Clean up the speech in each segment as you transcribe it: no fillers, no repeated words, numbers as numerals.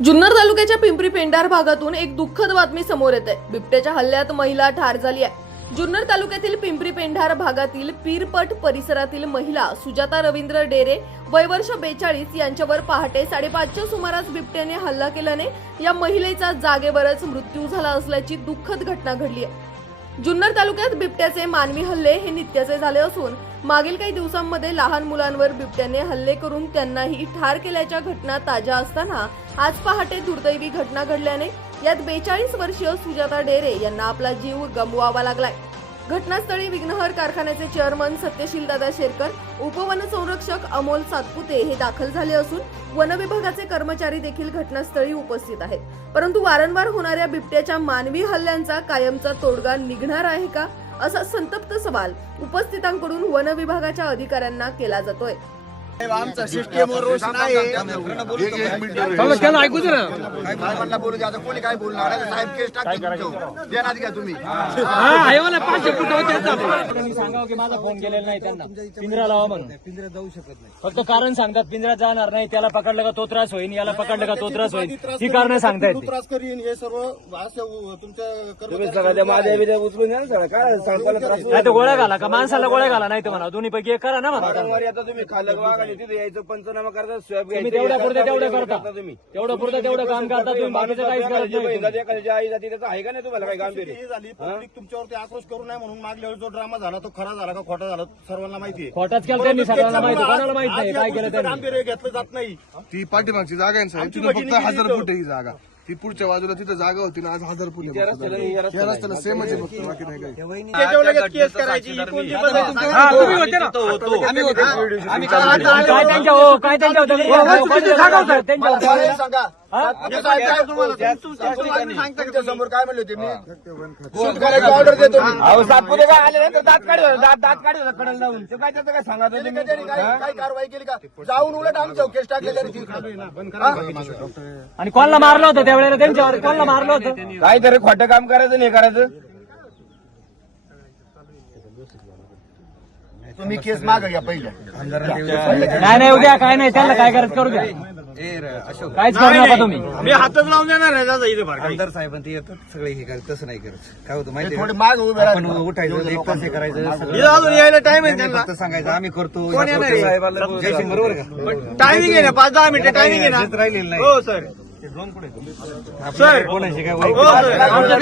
जुन्नर तालुक्याच्या पिंपरी पेंढार भागातून एक दुःखद बातमी समोर येते। बिबट्याच्या हल्ल्यात महिला ठार झाली आहे। जुन्नर तालुक्यातील पिंपरी पेंढार भागातील पीरपट परिसरातील महिला सुजाता रवींद्र डेरे वय वर्ष 42 यांच्यावर पहाटे 5:30च्या सुमारास बिबट्याने हल्ला केल्याने या महिलेचा जागेवरच मृत्यू झाला असल्याची दुःखद घटना घडली आहे। जुन्नर तालुक्यात बिबट्याचे मानवी हल्ले हे नित्याचे झाले असून मागील काही दिवसांमध्ये लहान मुलांवर बिबट्याने हल्ले करून त्यांनाही ठार केल्याच्या घटना ताज्या असताना आज पहाटे दुर्दैवी घटना घडल्याने यात 42 वर्षीय सुजाता डेरे यांना आपला जीव गमवावा लागलाय। घटनास्थळी विघ्नहर कारखान्याचे चेअरमन सत्यशील दादा शेरकर, उपवन संरक्षक अमोल सातपुते हे दाखल झाले असून वन विभागाचे कर्मचारी देखील घटनास्थळी उपस्थित आहेत। परंतु वारंवार होणाऱ्या बिबट्याच्या मानवी हल्ल्यांचा कायमचा तोडगा निघणार आहे का, असा संतप्त सवाल उपस्थितांकडून वन विभागाच्या अधिकाऱ्यांना केला जातोय। आमचा सिस्टीमवर रोष नाही। त्याला ऐकू दे ना, काय म्हणला बोलू दे, आता कोणी काय बोलणार आहे? साहेब केस टाकतो देणार का तुम्ही? हा आहे मला 500 फूट होते सांगावं की माझा फोन गेलेला नाही त्यांना, पिंजरा लावा म्हणून। पिंजरा जाऊ शकत नाही, फक्त कारण सांगतात पिंजरा जाणार नाही, त्याला पकडलं का तो त्रास होईल, याला पकडलं का तो त्रास होईल, ही कारण सांगतायत। त्रास करीन हे सर्व असं तुमच्या उचलून नाही तर गोळ्या घाला का माणसाला गोळ्या घाला, नाही तर म्हणा दोन्ही पैकी एक करा ना म्हणा। आता तुम्ही खाल्लं तिथे यायचं पंचनामा करता, स्वॅब तुम्ही तेवढ्या पुरतं तेवढं करता, तुम्ही तेवढं पुरतं तेवढं काम करता, तुम्ही बाकीचं काहीच करत नाही। एखाद्याची आई जाती त्याचं आहे का नाही तुम्हाला काही काम झाली? पब्लिक तुमच्यावरती आक्रोश करू नये म्हणून मागल्या वेळेस जो ड्रामा झाला तो खरा झाला का खोटा झाला सर्वांना माहिती आहे। खोटाच केलं त्यांनी, सगळ्यांना माहिती, कोणाला माहित नाही काय केलं त्यांनी। गांभीर्य घेतलं जात नाही। ती पाठीमागची जागा आहे साहेब, तिथं फक्त 1000 फूट ही जागा, ती पुढच्या बाजूला तिथं जागा होती ना, आज 1000 फूट या रस्त्याला सेम आहे फक्त, बाकी नाही काही। त्याच्यावर केस करायची ही कोणती पद्धत आहे? तुम्ही होते ना, आम्ही होतो, आम्ही काय त्यांच्या हो काय त्यांच्या मला सांगा तुमच्या समोर काय म्हणले होते? मी शूट करायची ऑर्डर देतो मी। सातपुते काय आले नाही तर दात काढ दात काढ कडल जाऊन ते काय त्याचं काय सांगा काही कारवाई केली का? जाऊन उलट आमच्यावर केस टाकले तरी आणि कोणाला मारलं होतं त्यावेळेला, त्यांच्यावर कोणाला मारलं होतं? काहीतरी खोटं काम करायचं नाही करायचं। तुम्ही केस माग घ्या पहिल्या। नाही उद्या काय नाही, त्यांना काय करायचं करू द्या, काहीच करू नका तुम्ही। मी हातच लावून देणार आहे दादा इथे बाहेर। आमदार साहेब ते येतात सगळे हे करत, तसं नाही करत। काय होतं माहिती थोडे माग उभे आपण राहा। उठायचं, एक तास हे करायचं, इथं अजून यायला टाइम आहे त्यांना, फक्त सांगायचं आम्ही करतो, कोण येणार आहे? जयसिंग बरोबर का? टायमिंग आहे ना, 5-10 मिनिटं टायमिंग आहे ना। देत राहिलेलं नाही हो सर, सर कोणाशी काय हो वाईट सर, आमच्या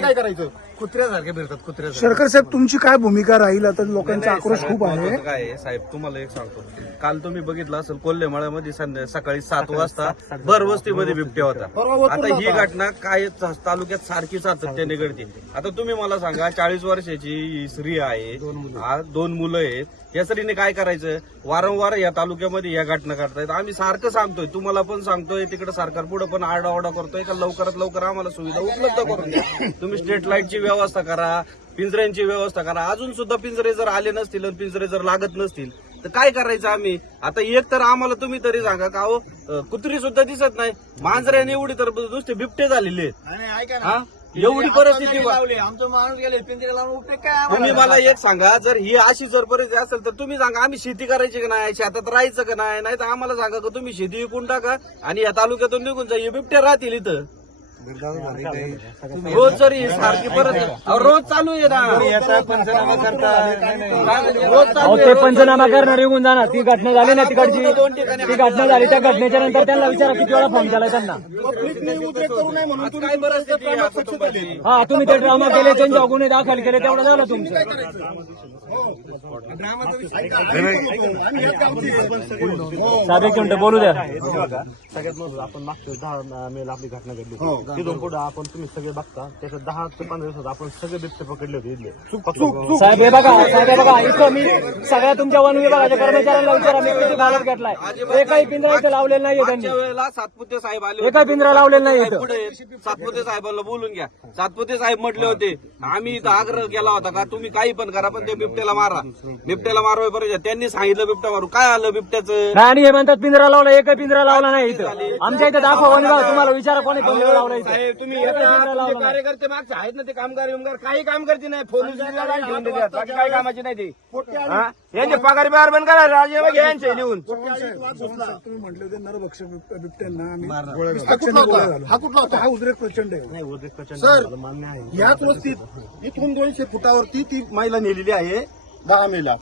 काय करायचं? कुत्र्यासारखे फिरतात, कुत्र्यासारखे। शेरकर साहेब, तुमची काय भूमिका राहील? आता लोकांचा आक्रोश खूप आहे। काय आहे साहेब, तुम्हाला एक सांगतो, काल तुम्ही बघितलं असेल कोल्हेमाळ्यामध्ये सकाळी 7 वाजता भरवस्तीमध्ये बिबट्या होता। आता ही घटना काय तालुक्यात सारखी सातत्याने घडते। आता तुम्ही मला सांगा, 40 वर्षाची ही स्त्री आहे, 2 मुलं आहेत, या स्त्रीने काय करायचं? वारंवार या तालुक्यामध्ये या घटना घडतायत। आम्ही सारखं सांगतोय, तुम्हाला पण सांगतोय, तिकडे सरकार पुढे पण आरडाओरडा करतोय का लवकरात लवकर आम्हाला सुविधा उपलब्ध करून द्या। तुम्ही स्ट्रीट लाईटची व्यवस्था करा, पिंजऱ्यांची व्यवस्था करा। अजून सुद्धा पिंजरे जर आले नसतील आणि पिंजरे जर लागत नसतील तर काय करायचं आम्ही? आता एक तर आम्हाला तुम्ही तरी सांगा का हो, कुत्री सुद्धा दिसत नाही, मांजऱ्याने एवढी तर नुसते बिबटे झालेले आहेत। एवढी परिस्थिती आमचं माणूस गेले पिंजरे लावून उपयोग काय? तुम्ही मला एक सांगा, जर ही अशी जर परिस्थिती असेल तर तुम्ही सांगा आम्ही शेती करायची का नाही, शेतात राहायचं का नाही? नाही तर आम्हाला सांगा का तुम्ही शेती विकून टाका आणि या तालुक्यातून निघून जा, हे बिबट्या राहतील इथं। रोज जरी सारखी परत रोज चालू आहे ना, पंचनामा करता, रोज चालू ते पंचनामा करणार येऊन जाणार। ती घटना झाली ना तिकडची, ती घटना झाली, त्या घटनेच्या नंतर त्यांना विचारा किती वेळा फोन केला त्यांना। पब्लिकने उद्रेक करू नये म्हणून तुम्ही काय परिस्थिती आहे आता कुटुंबाची? हा तुम्ही ते ड्रामा केले, त्यांच्या गुन्हे दाखल केले, तेवढं झालं तुमचं। साहेब एक मिनिट बोलू द्या। सगळ्यात महत्त्वाचं, आपण मागच्या 10 मेला आपली घटना घडली होती, तिथून पुढे आपण तुम्ही सगळे बघता, त्याच्यात 10 ते 15 दिवसात आपण सगळे बिबटे पकडले होते इथले। साहेब हे बघा, साहेब हे बघा, इथं मी सगळ्या तुमच्या वन विभागाच्या कर्मचाऱ्यांना विचारा, मी किती घालत घेतलाय, एकही पिंजरा इथं लावलेला नाहीये त्यांनी, मागच्या वेळेला सातपुते साहेब आले एकही पिंजरा लावलेला नाही इथं। पुढे सातपुते साहेबांना बोलून घ्या। सातपुते साहेब म्हटले होते, आम्ही इथं आग्रह केला होता का तुम्ही काही पण करा पण ते बिबट्याला मारा, बिबट्याला मारवाय पर्यंत त्यांनी सांगितलं बिबट्या मारू, काय आलं बिबट्याचं? आणि हे म्हणतात पिंजरा लावला, एकही पिंजरा लावला नाही इथं। आमच्या इथं दाखवा वन विभाग, तुम्हाला विचारा कोणी पिंजरा लावला इथं। साहेब तुम्ही येता, तुमचे कार्यकर्ते मागचे आहेत ना ते कामगार विमगार काही काम करते नाही फोन ठेवून देतात बाकी काही कामाची नाही ते हा? यांचे पगार बिगार बंद करा राजीनामा घ्या यांचे लिहून तुम्ही म्हटले होते नरभक्ष बिबट्यांना आम्ही हा कुठला होता? हा कुठला होता? हा उद्रेक प्रचंड आहे. नाही उद्रेक प्रचंड सर, झालं, मान्य आहे. ह्याच वस्तीत इथून 200 फुटावरती ती महिला नेलेली आहे 10 मेला.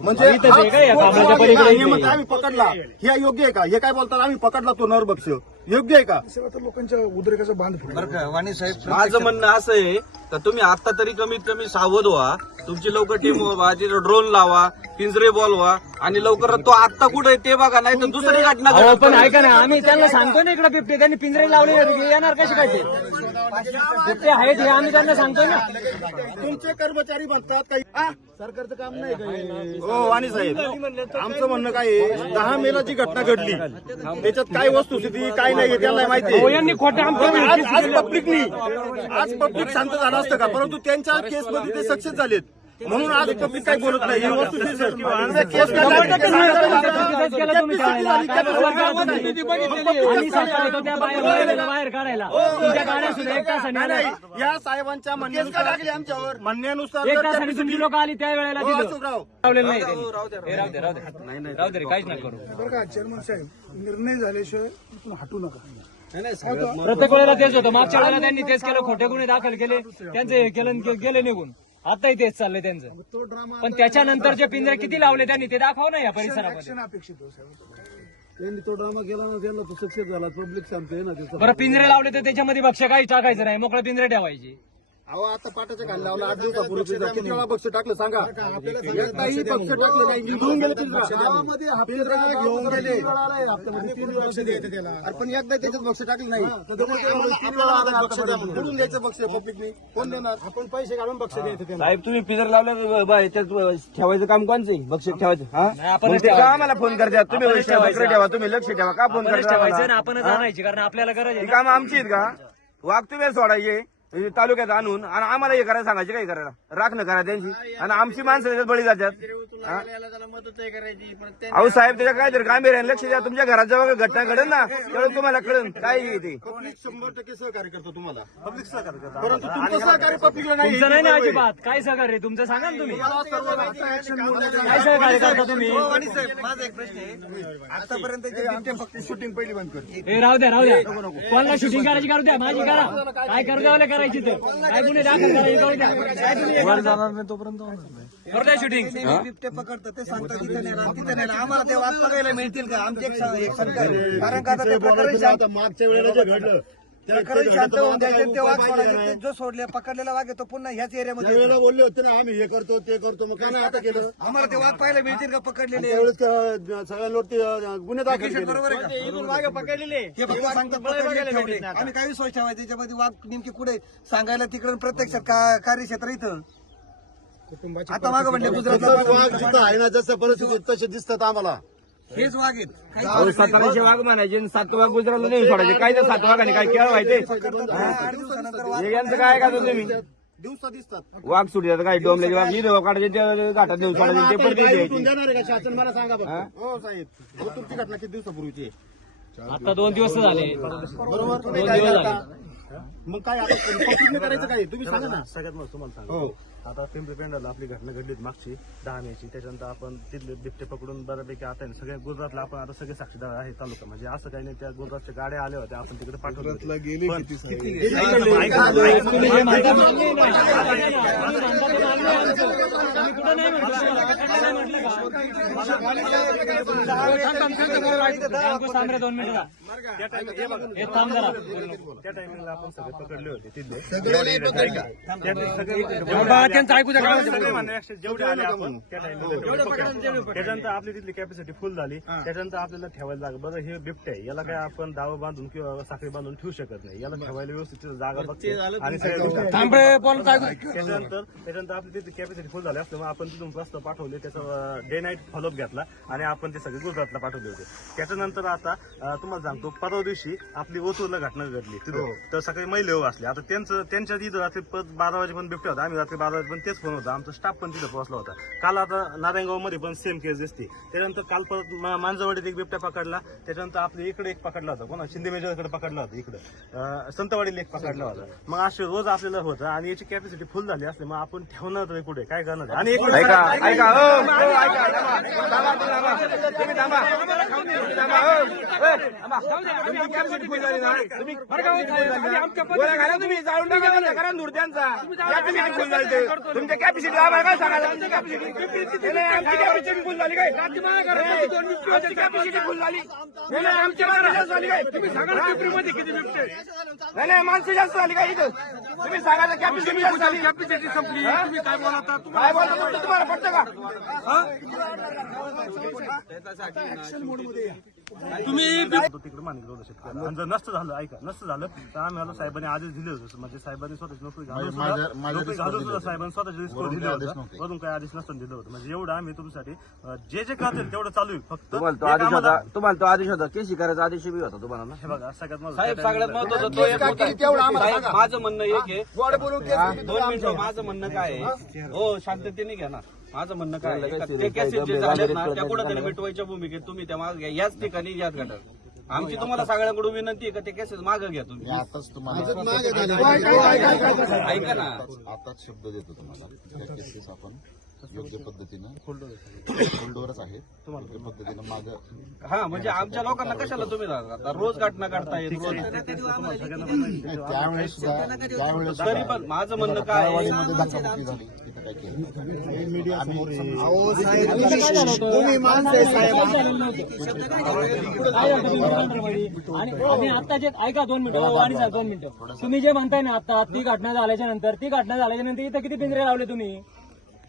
म्हणजे इथंच आहे का? या हा कामाच्या जो पलीकडे आहे, इथे हे म्हणतात आम्ही पकडला, हे योग्य आहे का? हे काय बोलतात आम्ही पकडला तो नरभक्ष, योग्य आहे का? सेवा तर लोकांच्या उद्रेकाचा बांध फुटला. बरं का वाणी साहेब माझं म्हणणं असं आहे का तुम्ही आता तरी कमीत कमी सावध व्हा, तुमची लवकर टीम व्हा, तिथं ड्रोन लावा, पिंजरे बोलवा आणि लवकर तो आता कुठे आहे ते बघा, नाही तर दुसरी घटना अहो घडत. पण ऐका ना, आम्ही त्यांना सांगतो ना इकडे बिबटे, त्यांनी पिंजरे लावले येणार कसे काय ते? बिबटे आहेत हे आम्ही त्यांना सांगतोय ना. तुमचे कर्मचारी म्हणतात काही सरकारचं काम नाही काही. हो वाणी साहेब, आमचं म्हणणं काय आहे, 10 मेला जी घटना घडली त्याच्यात काय वस्तुस्थिती काय नाही हे त्यांना माहिती हो, आहे. यांनी खोटे आमच्या आज पब्लिक शांत झालं असतं का? परंतु त्यांच्या केसमध्ये ते सक्सेस झालेत म्हणून आज पब्लिक काही बोलत नाही. ही वस्तुस्थिती केस बाहेर काढायला तुमच्या गाड्या सुद्धा एक तासाने आल्या. या साहेबांच्या म्हणण्यानुसार एक तासाने तुमची लोक आली त्या वेळेला तिथं अशोकराव, लावलेलं नाही त्यांनी. हे राहू दे राहू दे रे, काहीच नाही करू. बरं का चेअरमन साहेब, निर्णय झाल्याशिवाय इथून हटू नका. प्रत्येक वेळेला तेच होतं. मागच्या वेळेला त्यांनी तेच केलं, खोटे गुन्हे दाखल केले, त्यांचे गेले निघून. आताही तेच चाललंय त्यांचं. तो ड्रामा पण त्याच्यानंतर जे पिंजरे किती लावले त्यांनी ते दाखव ना या परिसरामध्ये. ऍक्शन अपेक्षित आहे साहेब. त्यांनी तो ड्रामा केला ना, त्यांना तो सक्सेस झाला. पब्लिक सांगते ना त्याचा. बरं पिंजरे लावले तर त्याच्यामध्ये भक्ष्य काही टाकायचं नाही, मोकळे पिंजरे ठेवायचे. अहो आता पाटाच्या खाली लावला 8 दिवसापूर्वी किती वेळा बक्ष टाकलं सांगा? एकदाही बक्ष टाकलं नाही, घेऊन गेले पिंजरा. पिंजरा घेऊन गेले. अरे पण एकदा त्याच्यात बक्ष टाकलं नाही. आम्हाला 3 वेळा आलं बक्ष द्या म्हणून. कुठून द्यायचं बक्ष पब्लिकने? कोण देणार? आपण पैसे काढून बक्ष द्यायचं. साहेब तुम्ही पिंजर लावलं याच्यात ठेवायचं काम कोणचं आहे? बक्षीस ठेवायचं हा नाही, आपणच मग ते का आम्हाला फोन करतात? तुम्ही आपणच ठेवायचं. बकरे ठेवा, तुम्ही लक्ष ठेवा, का फोन आपणच करता ठेवायचं आम्हाला? ना, आपणच आणायची, कारण आपल्याला गरज आहे ही ना. कामं आमची आहेत का? वाघ तुम्ही सोडायचे तालुक्यात आणून आणि आम्हाला हे करायला सांगायचे काय करायला? राखणं करा त्यांची आणि आमची माणसं त्याच्यात बळी जातात. हा? अहो साहेब त्याच्या काहीतरी गांभीर्याने लक्ष द्या. तुमच्या घरात जेव्हा घटना घडेल ना तेव्हा तुम्हाला कळेल काय आहे ते. पब्लिक 100% सहकार्य करतो तुम्हाला. पब्लिक सहकार्य करतो, परंतु तुमचं सहकार्य पब्लिकला नाही. तुमचं नाही ना अजिबात. काय सहकार्य तुमचं सांगा ना तुम्ही. काय सहकार्य करता तुम्ही? माझा एक प्रश्न आहे. आतापर्यंत जे बिबटे फक्त शूटिंग पहिली बंद कर. हे राहू द्या कोणाला शूटिंग करायची करू द्या, माझी करा. काय करू द्यावाले करायची ते, काय गुन्हे दाखल करायचे करू द्या. काय तुम्ही हे करता? करू द्या शूटिंग. बिबटे पकडतात ते सांगतात तिथे नेला आम्हाला ते वाद बघायला मिळतील का? आमची एक शंका आहे. कारण का आता ते प्रकरण शांत मागच्या वेळेला जे घडलं प्रकरण शांत होऊन द्यायचे, ते वाघ सोडायचे. ते जो सोडले पकडलेला वाघ आहे तो पुन्हा ह्याच एरियामध्ये वेळेला बोलले होते ना आम्ही हे करतो ते करतो, मग काय नाही आता केलं? आम्हाला ते वाघ पाहायला मिळतील का पकडलेले? त्यावेळेस सगळ्यांवर ते गुन्हे दाखल केले. बरोबर आहे का? पकडलेले हे फक्त सांगतात पकडलेले ठेवले. आम्ही काय विश्वास ठेवायचा त्याच्यामध्ये? वाघ नेमकी कुठे सांगायला तिकडे प्रत्यक्षात कार्यक्षेत्र इथं. आता मागं म्हणले गुजरातला वाघ जिथं आहे ना, जसं परिस्थिती तसे दिसतात आम्हाला. हेच वाघ आहेत. अहो, 17 वाघ म्हणायचे आणि 7 वाघ गुजरातला नाही सोडायचे. काय ते 7 वाघाने काय केळ व्हायचे? 8 दिवसानंतर हे यांचं काय का तुम्ही दिवसा दिसतात. वाघ सुटतात काय डोंबल्याचे वाघ इथं काढायचे ते घाटात नेऊन सोडायचे ते पण उठून द्यायचे. देणार आहे का शासन? मला सांगा बघ. हो साहेब, तुमची घटना किती दिवसापूर्वीची आहे? आता 2 दिवस झाले. बरोबर. तुम्ही 2 काय दिवस करता? झाले. मग काय आता पब्लिकने करायचं काय? तुम्ही सांगा ना. सगळ्यात महत्त्वाचं तुम्हाला सांगतो. हो. आता पिंपरी पेंढारला आपली घटना घडली मागची 10 मेची. त्याच्यानंतर आपण तिथले बिबटे पकडून बऱ्यापैकी आता आहे ना सगळ्या गुजरातला आपण आता सगळे साक्षीदार आहे तालुका. म्हणजे असं काही नाही, त्या गुजरातच्या गाड्या आल्या होत्या, आपण तिकडे पाठवलं. पण- तुम्ही जे म्हणता मान्य आहे ना. तुम्ही म्हणता ते मान्य आहे आमचं. तुम्ही कुठं नाही म्हणता. नाही म्हटलं का? अंकुश थांब रे 2 मिनिटं. हे थांब जरा. त्या टायमिंगला आपण सगळे पकडले होते तिथले. त्यांचं ऐकू द्या. सगळे म्हणणे जेवढे आले आपण त्या टायमिंगला. त्याच्यानंतर आपली तिथली कॅपॅसिटी फुल झाली. त्याच्यानंतर आपल्याला ठेवायला जागा. बरं हे बिबटे आहे, याला काय आपण दावा बांधून किंवा साखळी बांधून ठेवू शकत नाही. याला ठेवायला व्यवस्थित जागा बघते आणि सगळ्या गोष्टी. थांब रे बोल काय. त्याच्यानंतर आपली तिथली कॅपॅसिटी फुल झाली असल्यामुळे आपण तिथून प्रस्ताव पाठवले. त्याचा डे नाईट फॉलोअप घेतला आणि आपण ते सगळे गुजरातला पाठवले होते. त्याच्यानंतर आता तुम्हाला सांगतो, परवा दिवशी आपली ओतूरला घटना घडली तिथं. तर सगळे महिला असले. आता त्यांच्या तिथं रात्री 12 वाजेपर्यंत बिबटे होता. आम्ही रात्री 12 पोहोचला पण तेच फोन होता, आमचा स्टाफ पण तिथे पोहोचला होता. काल आता नारायणगाव मध्ये पण सेम केस दिसते. त्याच्यानंतर काल परत मांजरवाडीत एक बिबट्या पकडला, त्याच्यानंतर आपल्या इकडे एक पकडला होता, कोणा शिंदे मेजरकडे पकडला होता, इकडे संतवाडीला एक पकडला होता. मग असे रोज आपल्याला होतं आणि याची कॅपॅसिटी फुल झाली असते, मग आपण ठेवणार तरी कुठे, काय करणार? आणि एक ऐका ऐका हो, हो, ऐका तुम्ही थांबा तुमची कॅपॅसिटी फुल झाली ना, तुम्ही गोळ्या घाला, तुम्ही जाळून टाका करा नृत्यांचा. कॅपॅसिटी फुल झाली ते. तुमच्या कॅपॅसिटी आम्हाला काय सांगायला? आमची कॅपॅसिटी फुल झाली काय? आमची कॅपॅसिटी फुल झाली नाही, आमची माणसं झाली काय? तुम्ही सांगा ना पिंपरीमध्ये किती बिबटे? नाही माणसं जास्त झाली काय इथं? तुम्ही सांगा ना कॅपॅसिटी जास्त झाली, कॅपॅसिटी संपली. तुम्ही काय बोलता? काय बोलता तुम्हाला पडतं का? तिकडे मानिकलं होतं शेतकरी. आणि जर नसतं झालं, ऐका, नसतं झालं तर आम्हाला साहेबांनी आदेश दिले होते, म्हणजे साहेबांनी स्वतःची नोकरी घालून सुद्धा साहेबांनी स्वतःची रिस्क दिले होतं, वरून काय आदेश नसताना दिलं होतं. म्हणजे एवढं आम्ही तुमच्यासाठी जे जे करतील तेवढं चालू आहे. फक्त तुम्हाला तो आदेश होता, केसी करायचा आदेश बी होता तुम्हाला ना? हे बघा, सगळ्यात साहेब सगळ्यात महत्वाचं तो एक मुद्दा आहे. साहेब, माझं म्हणणं एक आहे, 2 मिनिटं. माझं म्हणणं काय आहे, हो शांततेने घ्या ना. माझं म्हणणं काय आहे, ते केसेस जे झाले ना त्या कुठेतरी मिटवायच्या भूमिकेत तुम्ही त्या मागे घ्या, याच ठिकाणी याच घटक. आमची तुम्हाला सगळ्यांकडून विनंती आहे का ते केसेस मागे घ्या तुम्ही. आताच तुम्हाला ऐका ना, आताच शब्द देतो तुम्हाला, त्या केसेस आपण योग्य पद्धतीनं होल्डवरच आहेत, योग्य पद्धतीनं मागं. हा म्हणजे आमच्या लोकांना कशाला तुम्ही आता रोज घटना काढतायत रोज. त्यावेळेस त्यावेळेस तरी पण माझं म्हणणं काय आहे, वाडीमध्ये धक्काबुक्की झाली, तिथं काय केलं मीडिया आणि आता जे ऐका 2 मिनिटं आणि 2 मिनिटं, तुम्ही जे म्हणताय ना आता ती घटना झाल्याच्या नंतर इथं किती पिंजरे लावले तुम्ही?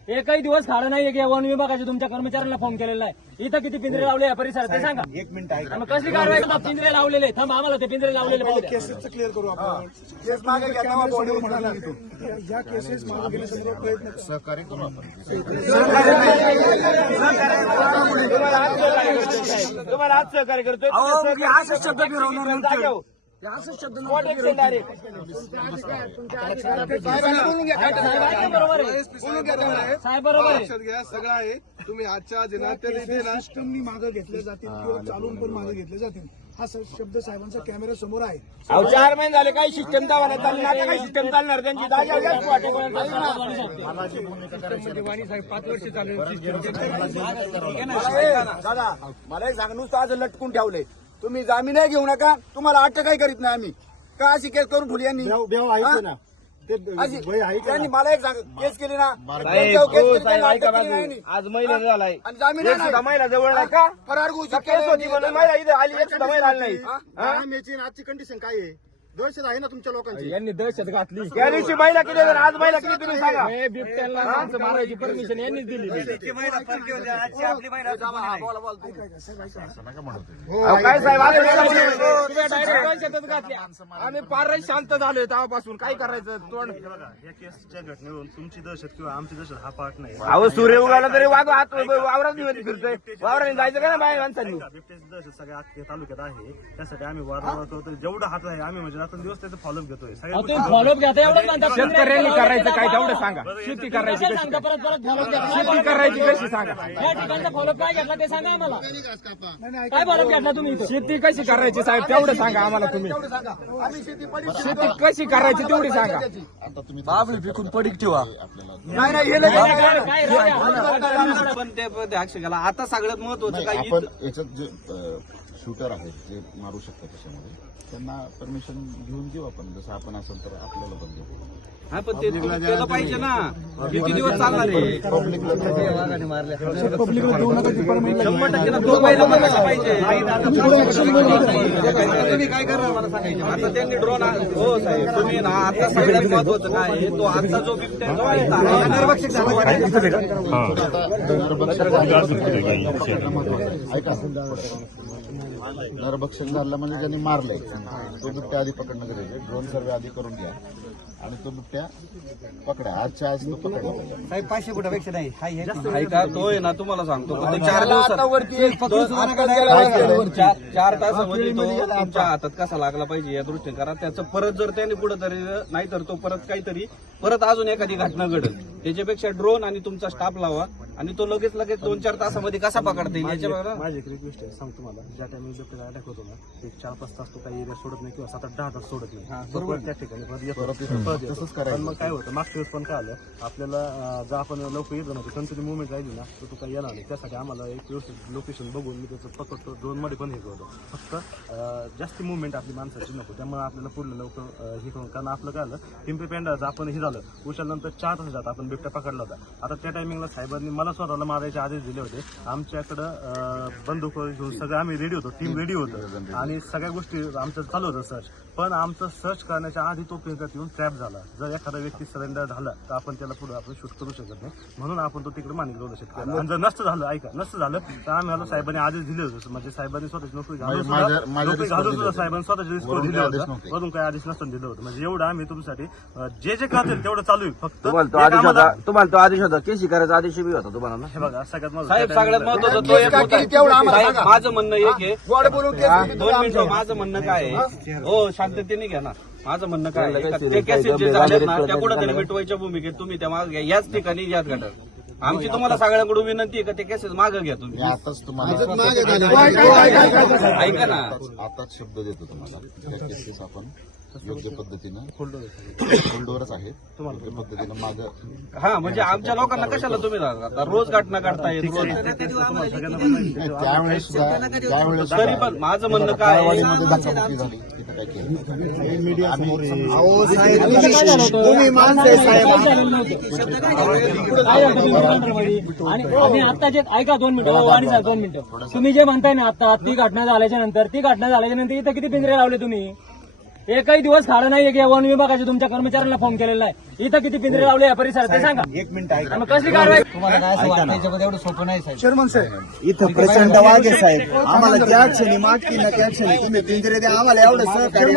एकही दिवस खाडं नाही की वन विभागाच्या तुमच्या कर्मचाऱ्यांना फोन केलेला आहे. इथं किती पिंजरे लावले या परिसरात ते सांगा. 1 मिनिट ऐका, मग कसली कारवाई करतात? पिंजरे लावलेले थांब, आम्हाला ते पिंजरे लावलेले पाहू द्या. केसेसचं क्लिअर करू आपण. केस मागे घ्या, तेव्हा बॉडीवर म्हणाला ज्या केसेस मागे घेण्यासाठी प्रयत्न करू. सहकार्य करू आपण. तुम्हाला आज सहकार्य करतोय. असंच शब्द फिरवणार नंतर. असंच शब्द साहेब बरोबर आहे. लक्षात घ्या, सगळं आहे. तुम्ही आजच्या दिनात सिस्टमनी मागे घेतले जातील किंवा चालून पण मागे घेतले जातील, हा शब्द साहेबांचा कॅमेरा समोर आहे. 4 महिने झाले काही सिस्टम दावा चालली, आता काही सिस्टम चालणार त्यांची जागा साहेब 5 वर्ष दादा मला एक सांग, नुसतं आज लटकून ठेवलंय. तुम्ही जामीनही घेऊ नका, तुम्हाला अटक काही करीत नाही आम्ही. का अशी केस करून ठेवली यांनी? त्यांनी मला एक सांग, केस केली ना, आज महिला झालाय आणि जामीन महिला जवळ नाही का? फरार घोषित केस होती म्हणून महिला इथे आली, एक सुद्धा महिला आली नाही. याची आजची कंडिशन काय आहे? दहशत आहे ना तुमच्या लोकांची. यांनी दहशत घातली. त्या दिवशी महिला किती आणि आज महिला किती तुम्ही सांगा. बिबट्याला माणसं मारायची परमिशन यांनीच दिली. काय साहेब दहशतच घातली. आम्ही फार शांत झालोय तेव्हापासून. काय करायचं तोंड? या केसच्या घटनेवरून तुमची दहशत किंवा आमची दहशत हा पार्ट नाही. अहो सूर्य उगाला तरी वावरात मध्ये फिरतोय, वावराने जायचं का ना बाय माणसांनी? बिबट्याची दहशत सगळ्या तालुक्यात आहे, त्यासाठी आम्ही वारंवार करतो. जेवढं हात आहे आम्ही म्हणजे दिवस त्याचं फॉलोअप घेतोय. तुम्ही फॉलोअप घ्या एवढं म्हणता. शेतकऱ्यांनी करायचं काय तेवढं सांगा. शेती करायची कशी? सांगता परत फॉलोअप घ्या. शेती करायची कशी सांगा. या ठिकाणचा फॉलोअप काय घेतला ते सांगा आम्हाला. काय फॉलोअप घेतला तुम्ही इथं? शेती कशी करायची साहेब तेवढं सांगा आम्हाला. तुम्ही शेती कशी करायची तेवढी सांगा. आता तुम्ही बाबळी पिकून पडीक ठेवा. नाही नाही, हे नाही. काय राहत्या? पण ते अक्षय घ्याला. आता सगळ्यात महत्वाचं काय, आपण याच्यात जे शूटर आहेत जे मारू शकतात त्याच्यामध्ये, त्यांना परमिशन घेऊन देऊ आपण. जसं आपण असेल तर आपल्याला पण देऊ. हा पण ते तुम्ही केलं पाहिजे ना. किती दिवस चालणार आहे? 100% तो पहिला बघायला पाहिजे. तुम्ही काय करणार मला सांगायचं. आता त्यांनी ड्रोन, हो साहेब तुम्ही ना, आता सगळ्यात महत्वाचं काय आहे, तो आजचा जो बिबट्या जो आहे नरभक्षण झालं म्हणजे ज्यांनी मारलंय तो बिबट्या आधी पकडणं गरजेचं आहे. ड्रोन सर्वे आधी करून घ्या आणि तो बिबट्या पकडा. आजच्या आज तो पकडला पाहिजे. साहेब 500 फुटापेक्षा नाही. ऐका, तो आहे ना तुम्हाला सांगतो, पण ते 4 दिवसात 4 तासामध्ये तो तुमच्या हातात कसा लागला पाहिजे या दृष्टीने करा. त्याचं परत जर त्याने कुठंतरी, नाहीतर तो परत काहीतरी परत अजून एखादी घटना घडेल. त्याच्यापेक्षा ड्रोन आणि तुमचा स्टाफ लावा आणि तो लगेच 2-4 तासामध्ये कसा पकडता येईल याच्या बघा. माझी एक रिक्वेस्ट आहे, सांगतो तुम्हाला, ज्या टाइमिंग बिबट्याचा अटॅक होतो ना, एक 4-5 तास तो काही एरिया सोडत नाही किंवा 7-10 तास सोडत नाही, बरोबर त्या ठिकाणी परत येतो. पण मग काय होतं, मागच्या वेळेस पण काय आलं आपल्याला, जर आपण लवकर येतो ना, कंटिन्यू मुवमेंट राहिली ना, तर तो काही येणार नाही. त्यासाठी आम्हाला एक व्यवस्थित लोकेशन बघून मी त्याचं पकडतो, ड्रोन मध्ये पण हे करतो. फक्त जास्ती मुवमेंट आपली माणसाची नको, त्यामुळे आपल्याला पुढलं लवकर हे करून, कारण आपलं काय आलं, पिंपरी पेंढारचं आपण हे झालं, उचलल्यानंतर 4 तासात आपण बिबट्या पकडला होता. आता त्या टायमिंगला साहेबांनी मला स्वतःला मारायचे आदेश दिले होते. आमच्याकडं बंदूक घेऊन सगळं आम्ही रेडी होतो, टीम रेडी होतं आणि सगळ्या गोष्टी आमचं चालू होतं सर्च. पण आमचं सर्च करण्याच्या आधी तो पिंजऱ्यात येऊन ट्रॅप झाला. जर एखादा व्यक्ती सरेंडर झाला तर आपण त्याला पुढे आपण शूट करू शकत नाही, म्हणून आपण तो तिकडे माणिकजोडला शिफ्ट केला. आणि जर नसतं झालं तर आम्हाला साहेबांनी आदेश दिले होते, म्हणजे साहेबांनी स्वतःची नोकरी घालून सुद्धा साहेबांनी स्वतःची रिस्क दिले होतं, वरून काही आदेश नसताना दिलं होतं. म्हणजे एवढं आम्ही तुमच्यासाठी जे करतील तेवढं चालू आहे. फक्त तुम्हाला तो आदेश होता केसी करायचा आदेश बी होता तुम्हाला ना. हे बघा, सगळ्यात साहेब सगळ्यात महत्वाचं तो एक होता. साहेब, माझं म्हणणं एक आहे, 2 मिनिटं, माझं म्हणणं काय आहे, हो शांततेने घ्या ना. माझं म्हणणं काय आहे, ते केसेस जे झालेत ना, त्या कुठेतरी मिटवायच्या भूमिकेत तुम्ही त्या मागे घ्या, याच ठिकाणी याच घटक. आमची तुम्हाला सगळ्यांकडून विनंती आहे का ते केसेस मागे घ्या तुम्ही. आताच तुम्हाला ऐका ना, आताच शब्द देतो तुम्हाला, त्या केसेस आपण योग्य पद्धतीनं होल्डवरच आहेत, योग्य पद्धतीनं माझं हा म्हणजे आमच्या लोकांना कशाला तुम्ही राहता? रोज घटना काढताय रोज. त्यावेळेस त्यावेळेस तरी पण माझं म्हणणं काय आहे, मध्ये धक्काबुक्की झाली, तिथं काय केलं मीडिया तुम्ही माणसं आहे साहेब. आणि आता जे ऐका 2 मिनिटं आणि 2 मिनिटं, तुम्ही जे म्हणताय ना आता ती घटना झाल्याच्या नंतर इथं किती पिंजरे लावले तुम्ही? एकही दिवस खाडं नाही की वन विभागाच्या तुमच्या कर्मचाऱ्यांना फोन केलेला आहे. इथं किती पिंजरे लावले या परिसरात ते सांगा. 1 मिनिट ऐका, मग कसली कारवाई? तुम्हाला काय असं वाटतं याच्यामध्ये एवढं सोपं नाही साहेब. चेअरमन साहेब, इथं प्रचंड वाघ आहे साहेब. आम्हाला ज्या क्षणी मागती ना त्या क्षणी तुम्ही पिंजरे द्या आम्हाला, एवढं सहकार्य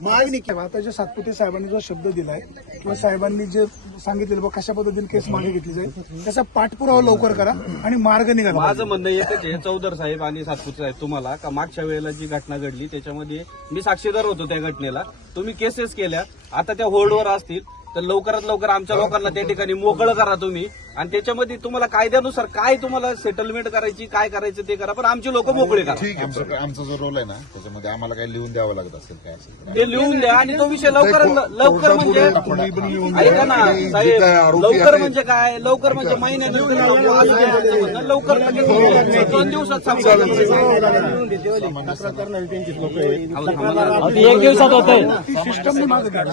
मागणी. आता जे सातपुते साहेबांनी जो शब्द दिलाय किंवा साहेबांनी जे सांगितलेलं बघ कशा पद्धतीने केस मागे घेतली जाईल, त्याचा पाठपुरावा लवकर करा आणि मार्ग निघाला. माझं म्हणणं एकच आहे, चौधर साहेब आणि सातपुते साहेब, तुम्हाला का मागच्या वेळेला जी घटना घडली त्याच्यामध्ये मी साक्षीदार होतो त्या घटनेला. तुम्ही केसेस केल्या, आता त्या होल्डवर असतील, तर लवकरात लवकर आमच्या लोकांना त्या ठिकाणी मोकळं करा तुम्ही. आणि त्याच्यामध्ये तुम्हाला कायद्यानुसार काय तुम्हाला सेटलमेंट करायची, काय करायचं ते करा, पण आमची लोक मोकळे करा. आमचा जो रोल आहे ना, त्याच्यामध्ये आम्हाला काही लिहून द्यावं लागत असेल काय असेल ते लिहून द्या आणि तो विषय लवकर म्हणजे ऐका ना साहेब, लवकर म्हणजे काय, लवकर म्हणजे महिन्यानंतर लवकर लगेच 2 दिवसात संपलं. 1 दिवसात होतंय. सिस्टम मागे घ्या.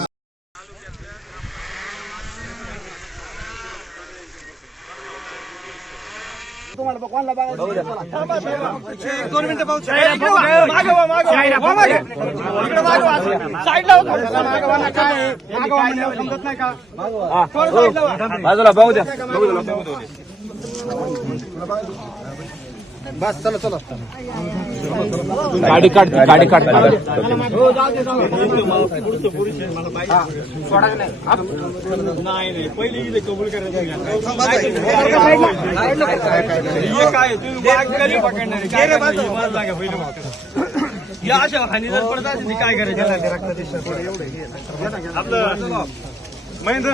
बाजूला भाऊ द्या. बस चला चला. गाडी काढ नाही पहिली कबूल करायचं काय तुम्ही पकडणार या अशा हानी जर पडत काय करायचं. आपलं महेंद्र